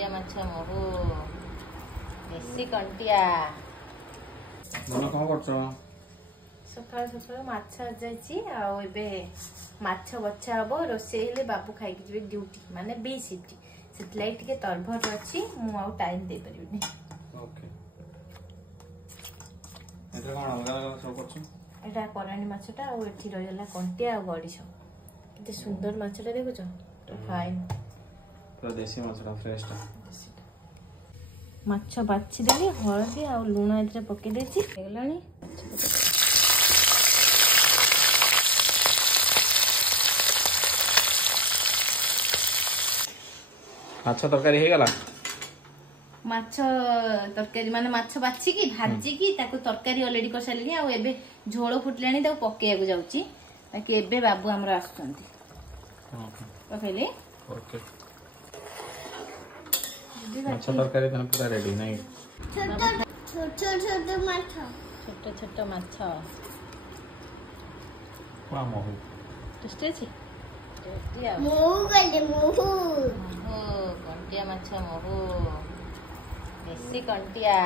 कंटिया माछ महू देसी कंटिया मन कौन कर सकाल सकाल माछ जाइए आबे माछ बचा हम रोसे हेले बाबू खाई जी ड्यूटी माने बी शिफ्ट से टे तरभर अच्छी मुझे टाइम दे पारिनी। एटा कराणी माछटा आ एठी रहिला कंटिया आ गड़िश केते सुंदर माछटा देखुछ फाइन पूरा देसी माछटा फ्रेशटा माछ बाछि देली हळदी आ लूण एतरे पके देछि हेगलानी माछ तरकारी हे गला माछ तरकारी माने माछ बाछि की भाजी की ताको तरकारी ऑलरेडी कर सालिनी आ एबे झोल फुटलानी ताको पकेयाको जाउची ताकि एबे बाबू हमरा आछंती पकेले ओके माछ तरकारी तने पूरा रेडी नहीं छोट माछ पूरा महू टेस्टी अछि टेस्टी आ महू कंटिया माछ महू देसी कंटिया